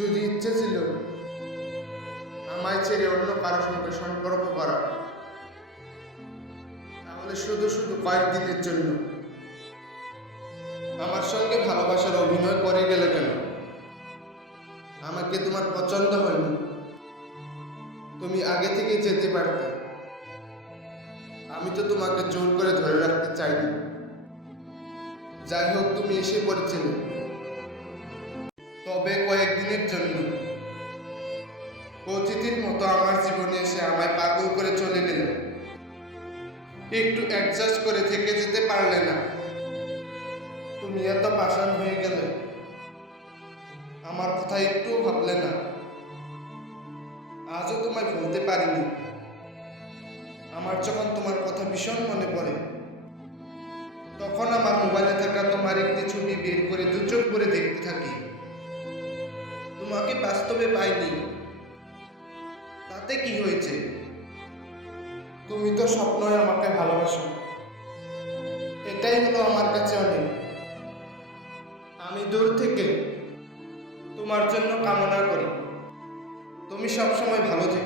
যদি ইচ্ছে ছিল, আমায় ছেড়ে অন্য কারোর সঙ্গে সম্পর্ক করা, তাহলে শুধু শুধু কয়েকদিনের জন্য। আমার সঙ্গে ভালোবাসার অভিনয় করে গেলে কেন? আমাকে তোমার পছন্দ হয়নি তুমি আগে থেকে যেতে পারতে। আমি তো তোমাকে জোর করে ধরে রাখতে চাইনি। যাই হোক, তুমি এসে পড়েছিলে। কয়েকদিনের জন্য। অতিথির মতো আমার জীবনে এসে আমায় পাগল করে চলে গেলে। একটু অ্যাডজাস্ট করে থেকে যেতে পারলে না। তুমি এত পাষাণ হয়ে গেলে, আমার কথা একটুও ভাবলে না। আজও তোমায় ভুলতে পারিনি। আমার যখন তোমার কথা ভীষণ মনে পড়ে, তখন আমার মোবাইলে থাকা তোমার একটি ছবি বের করে দু চোখ করে দেখতে থাকি। তোমাকে বাস্তবে পাইনি। তাতে কি হয়েছে? তুমি তো স্বপ্নই আমাকে ভালোবাসো। এটাই হলো আমার কাছে অনেক। আমি দূর থেকে তোমার জন্য কামনা করি। তুমি সবসময় ভালো থেকো।